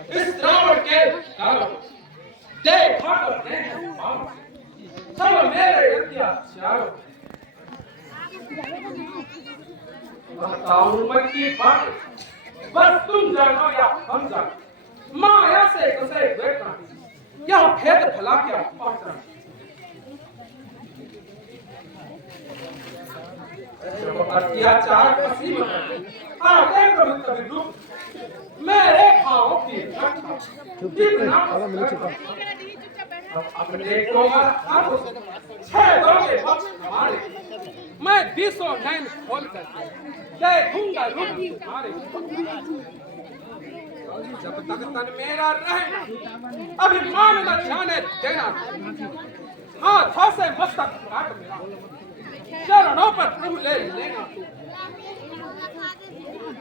इस रावण के कारण देखा करते हैं सब मेरे अत्याचार बताऊं मैं की बात बस तुम जानो या हम जानो माया से कसे बैठना यह भेद भला क्या पात्र अत्याचार का सीमा आगे कभी कभी रुक मेरे पाँव की कितना अपने को छेदों के वक्त हमारे मैं 20 नैन खोल कर देखूंगा रूप तुम्हारे जब तक तन मेरा रहे अभिमान न जाने देना हाथों से मस्तक काट मेरा चरणों पर प्रभु ले लेना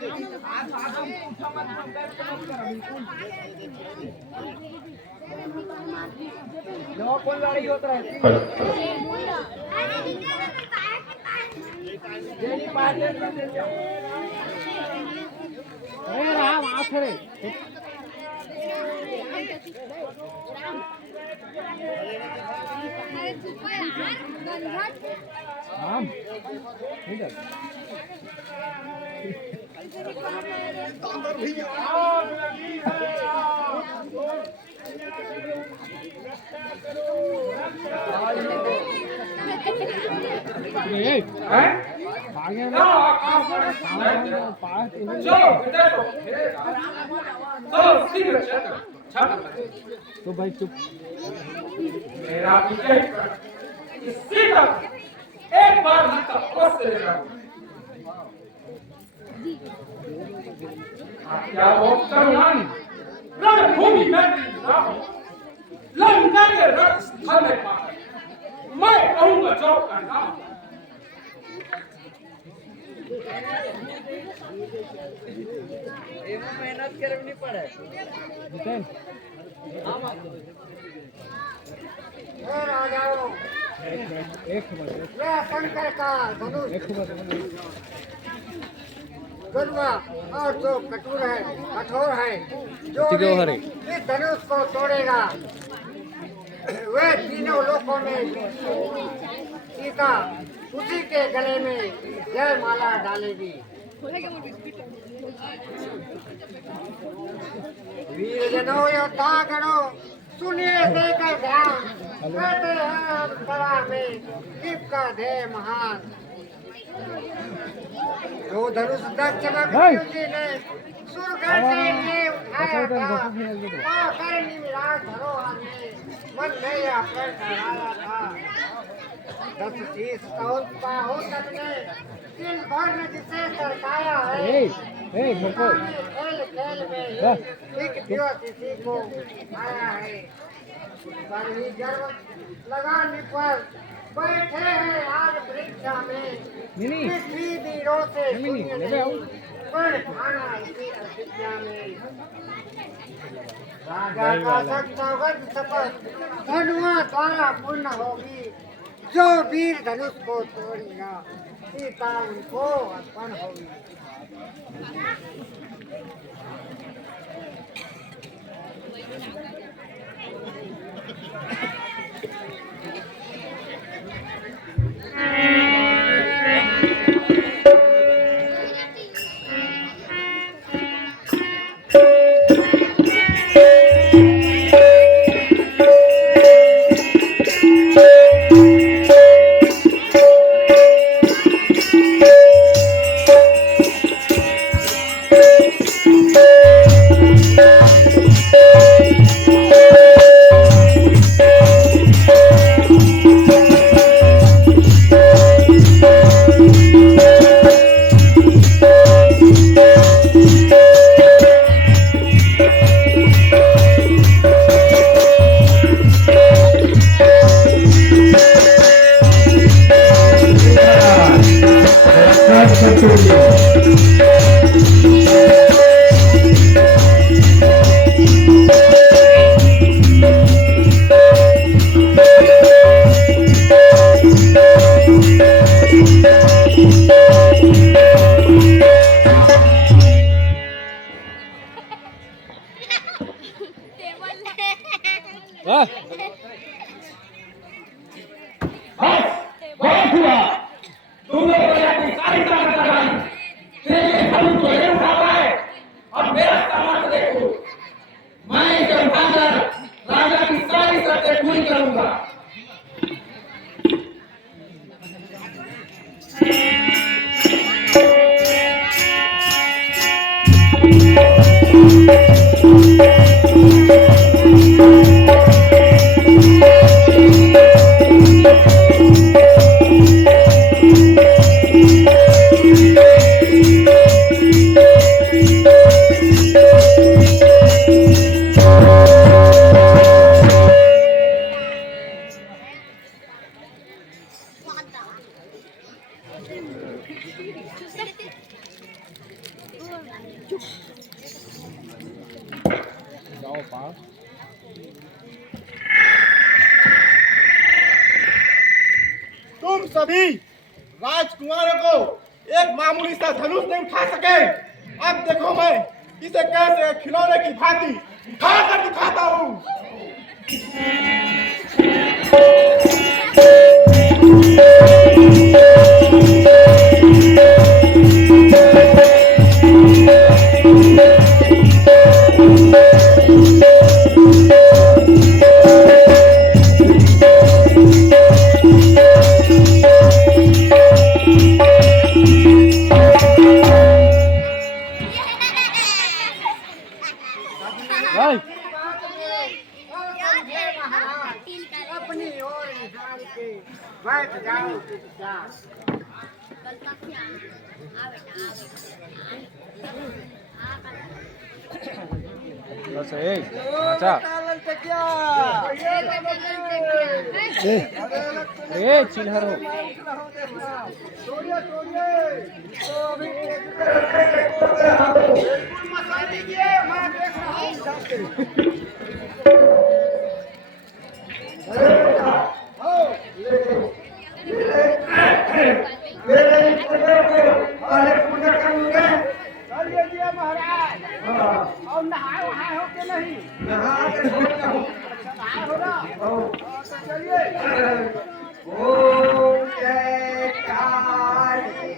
तू कौन लड़ाई होता है राम आखरे राम इधर तो भाई चुप मेरा सीधा एक बार क्या वो करुणान रणभूमि में लंका के रथ स्थल में पाकर मैं कहूंगा जो का नाम मेहनत करनी पड़े एक शंकर का धनुष दुर्गा और जो कठोर है जो इस धनुष को तोड़ेगा वे तीनों लोकों में सीता उसी के गले में जय माला डालेगी। वीर जनों योद्धा गणों सुनिए देकर ध्यान कहते हैं कला में शिव का ध्येय महान जो धनुष दक्ष जी ने सुरगढ़ से लिए उठाया था पाकर निराश धरोहर में मन में यह प्रण ठहराया था 10 शीश बाहों तक ने दिल भर में जिसे सरकाया है खेल खेल में एक दिवस इसी को आया है पर ही गर्व लगाने पर बैठे हैं आज परीक्षा में किसी वीरों से पर खाना इसी अभिज्ञा में राजा का सत्तावत शपथ धनुआ द्वारा पूर्ण होगी जो वीर धनुष को तोड़ेगा सीता उनको अर्पण होगी। बहुत हुआ तुम लोगों ने अपनी सारी ताकत लगाई तेरे खाली तो ये उठाता है अब मेरा सामान देखो मैं इसे उठाकर राजा की सारी शर्तें पूरी करूंगा तुम सभी राजकुमारों को एक मामूली सा धनुष नहीं उठा सके अब देखो मैं इसे कैसे खिलौने की भांति उठा कर दिखाता हूँ अपनी ओर निहार के बैठ जाओ चुपचाप बस अच्छा ए चिल्हरो और नहाए वहाए हो के नहीं नहाए हो ना तो चलिए ओम जय काली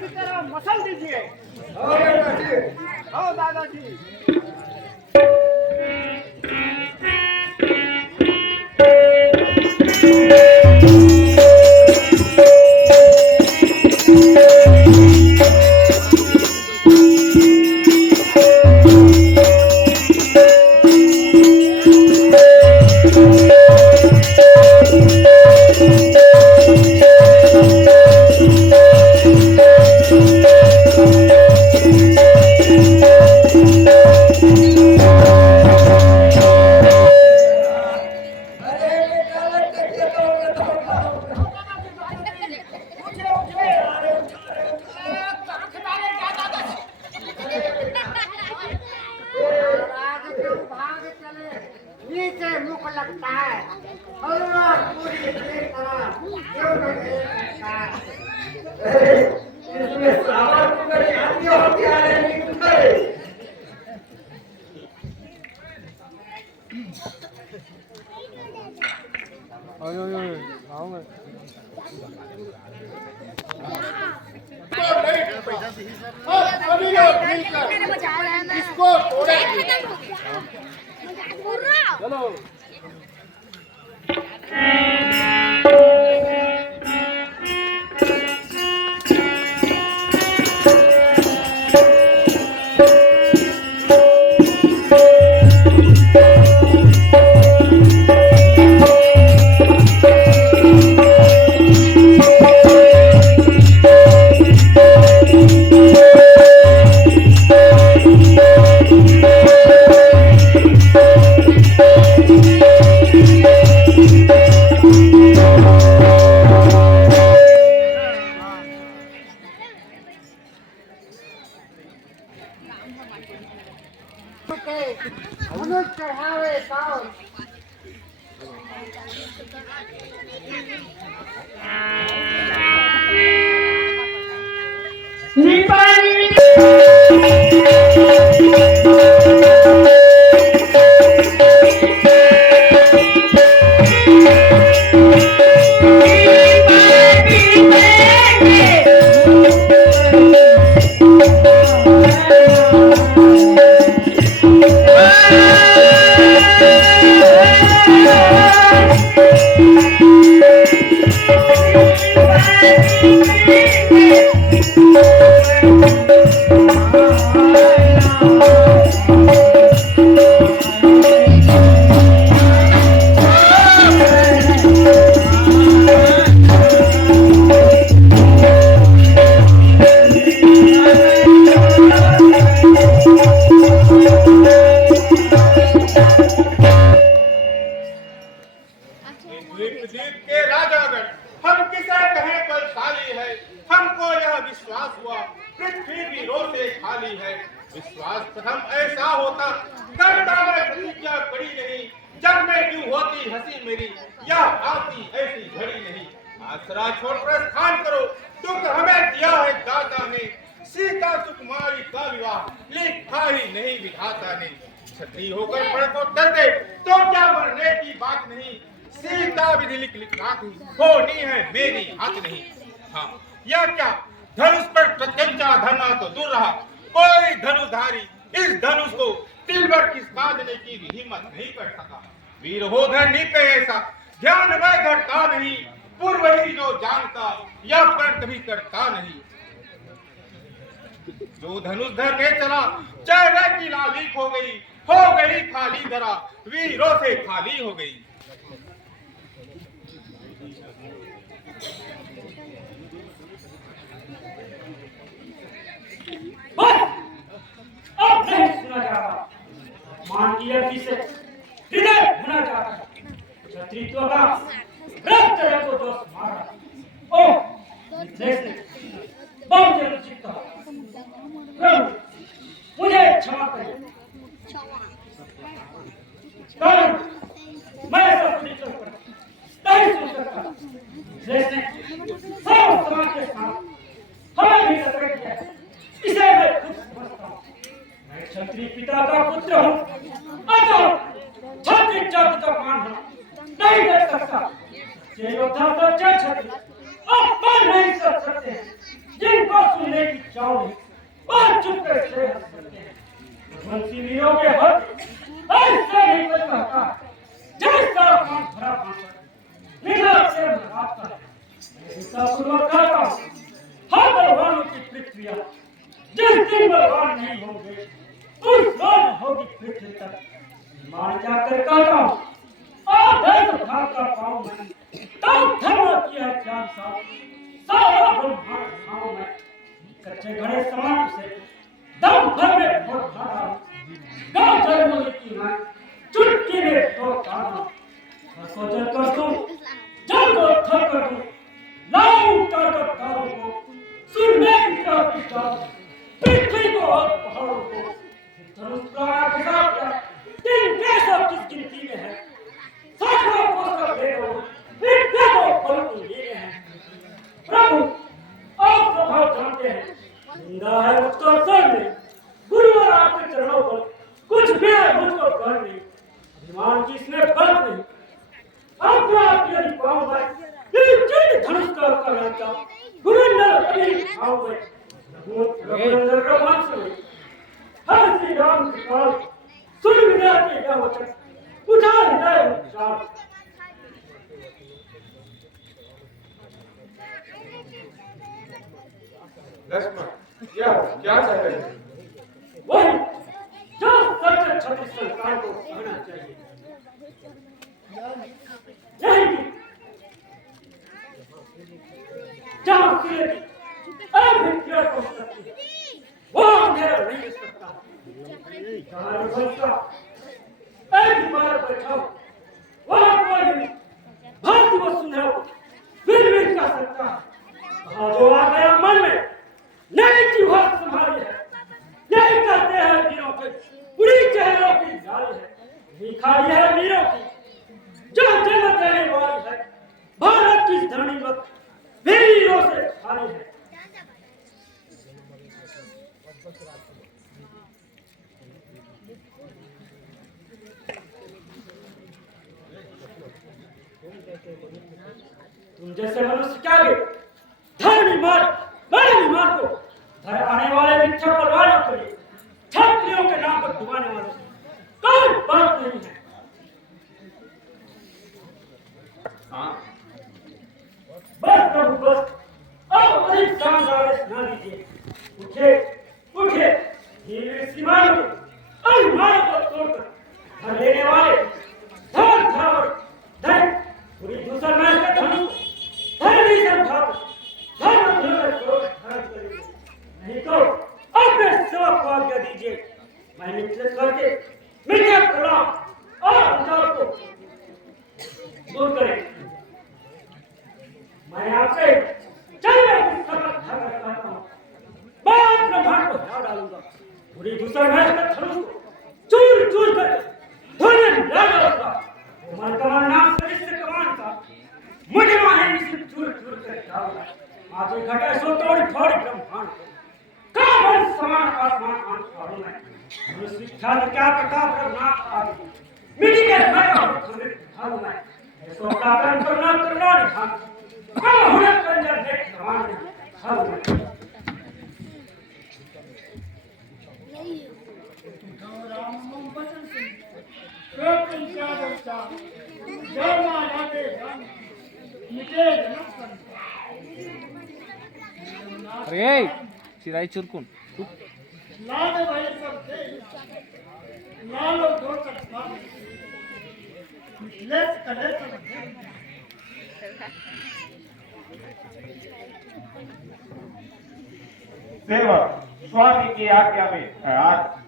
की तरह मसल दीजिए। हाँ दादाजी। नीचे मुख लगता है और पूरी तरह क्यों नहीं लगता इसमें सामान को मेरी हड्डियों हथियार नहीं उठाए। आऊंगा। सभी लोग मिलकर इसको तोड़ेंगे। चलो। धनुष चढ़ावे कौन विश्वास प्रथम ऐसा होता करता मैं प्रतिज्ञा कड़ी नहीं, जब मैं क्यों होती हंसी मेरी या आती ऐसी घड़ी नहीं। आसरा छोड़ प्रस्थान करो, दुख हमें दिया है दाता ने, सीता सुकुमारी का विवाह लिखा ही नहीं विधाता ने। छत्री होकर पढ़ को डर दे तो क्या मरने की बात नहीं, सीता विधि लिखा होनी है मेरी हाथ नहीं। हाँ यह क्या धनुष पर प्रत्यंचा धरना तो दूर रहा, कोई धनुधारी इस धनुष को तिलवर की साधने की भी हिम्मत नहीं कर सका। वीर हो धरनी पे ऐसा ध्यान में धरता नहीं, पूर्व ही जो जानता यह पर कभी करता नहीं। जो धनुष धरने चला चेहरे की लालीक हो गई खाली धरा, वीरों से खाली हो गई। अब नहीं सुना जाता, मान की अर्थी से हृदय भुना जाता, क्षत्रित्व का रक्त है तो दोष मारा। ओ जैसे बहुत जरूर चित्ता प्रभु मुझे क्षमा करें, कारण मैं सब नहीं कर सकता, नहीं सुन सकता। जैसे सब समाज के साथ हमें भी सतर्क किया, इसे मैं खुद समझता हूँ। मैं क्षत्रिय पिता का पुत्र हूँ, अतः क्षत्रिय जाति का मान नहीं कर सकता। ये योद्धा तो जय क्षत्रिय अपमान नहीं कर सकते, ये जिनको सुनने की चाव नहीं और चुपके से हंस सकते हैं। बंसी वीरों के हक ऐसे नहीं कोई कहता जैसा काम भरा भाषण निकला से मनाता है। ऐसा पूर्वक कहता हूँ हर बलवानों की पृथ्वियाँ जिस दिन बलवान नहीं होंगे उस रोज होगी पृथ्वी तक। मान जाकर कहता हूँ आदर्श उठाकर पाऊँ मैं तब धर्म किया ज्ञान सारा ब्रह्मांड खाऊं मैं। कच्चे घड़े समान से दम भर में फोड़ खाना गाँव जन्म की मैं चुटकी में तोड़ खाना सोचल कर दूं जल को थर कर दूं लाऊं उतार कर तारों को सुनने की तरफ पिटाऊं पृथ्वी को और पहाड़ों को धनुष प्राण के साथ तीन कैसा किस गिनती में है साखरों को सब ले लो विद्या को फल को लिए हैं। प्रभु आप स्वभाव जानते हैं जिंदा है मुझको सर में गुरु और आपके चरणों पर कुछ भी मुझको कर नहीं अभिमान की इसमें फर्क नहीं। आपको आपकी यदि पाऊं मैं यदि चिन्ह धनुष का रहता गुरु नर कभी खाऊं मैं रघुनंदन रोमांच में हर श्री राम कृपाल सुन विद्या के यह वचन उठा हृदय उच्चार। लक्ष्मण क्या कह रहे हैं? वही जो सत्य छत्र संस्कार को कहना चाहिए यही जहाँ सिरे की अभिज्ञा को सकती है वो मेरा नहीं सकता। जहाँ बच्चा एक बार बैठा वहाँ कोई नहीं भारत वसुंधरा को फिर भी कर सकता कहा जो आ गया मन में नहीं की बात संभाली है यही करते हैं वीरों के बुरी चेहरों की जाली है यही खाली है वीरों की जो जन्म देने वाली है भारत की धरणी वक्त वीरों से खाली है। तुम जैसे मनुष्य क्या गे धर्म विमान को घर आने वाले मिथ्या परवारों के लिए क्षत्रियों के नाम पर डुबाने वालों कोई बात नहीं है। बस प्रभु बस अब अधिक शानदार सुना दीजिए। उठे धीरे सीमाओं में अभिमानों को तोड़कर घर लेने वाले धन धावर धन पूरी दूसरा मैच का धनुष धन नहीं समझाओ धन धन करो नहीं तो अपने सेवक को आज्ञा दीजिए मैं निश्चित करके मिट्टी कला और अंधार को दूर करें। मैं आपसे चलने की शपथ खाकर कहता हूँ मैं ब्रह्मांड को हिला डालूंगा पूरी दूसरा मैच का धनुष को चूर चूर कर धुएं ले डालूंगा। उमर कमान नाम से इससे कमान का मुझे माहे इसे चूर चूर कर डालूंगा। आज एक घटा सो तोड़ फोड़ ब्रह्मांड कामन समान आसमान आन फाड़ूंगा। मनुष्य ख्याल क्या प्रताप रघुनाथ आदि मिट्टी के बैठा हूँ तुम्हें ढालूंगा। ऐसो प्राकरण करना करना निधान हम हुए कंजर देख भगवान ढालूंगा। अरे चिराई चुरकुन लाल भाई सब थे लाल और दो सकता लेस करे सेवक स्वामी की आज्ञा में आज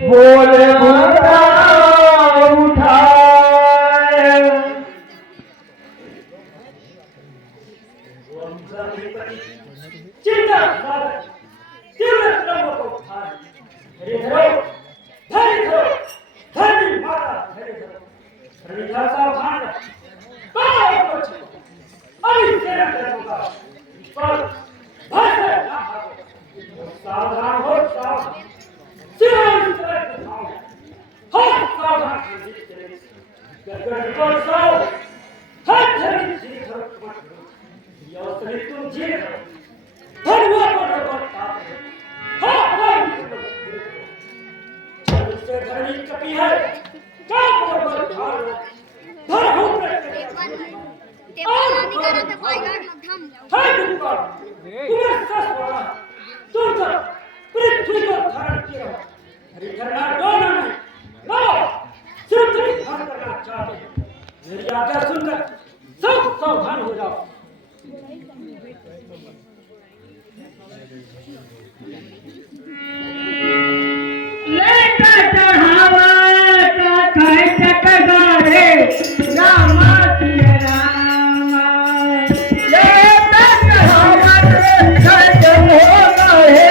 बोले भूता उठाए चिंता तीव्र क्रम को उठाए धैर्य धरो धैर्य धरो धैर्य माता धैर्य धरो हरिधा सावधान काय कुछ अभी तेरा करूंगा पर भय से ना भागो सावधान हो सावधान सिर तरफ दिखाओ हाथ सावधान गड़गड़ को साओ हाथ धरी जी करो यो सभी तुम जी धर्म को रखो हाथ धरी जब से धरनी कपी है क्या पर धार धर हो ते पाणी करत पायगाड थांब जाऊ हाथ ऊपर तुम्हें सस वाला तुम सब पृथ्वी को धारण किया हरि करना डोलना नहीं लो सिर्फ तुम धारण करना चाहते हैं मेरी आज्ञा सुनकर सब सावधान हो जाओ लेकर चढ़ावा का खाए चकगारे रामा सिया रामा लेकर चढ़ावा का खाए चकगारे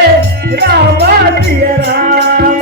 रामा सिया रामा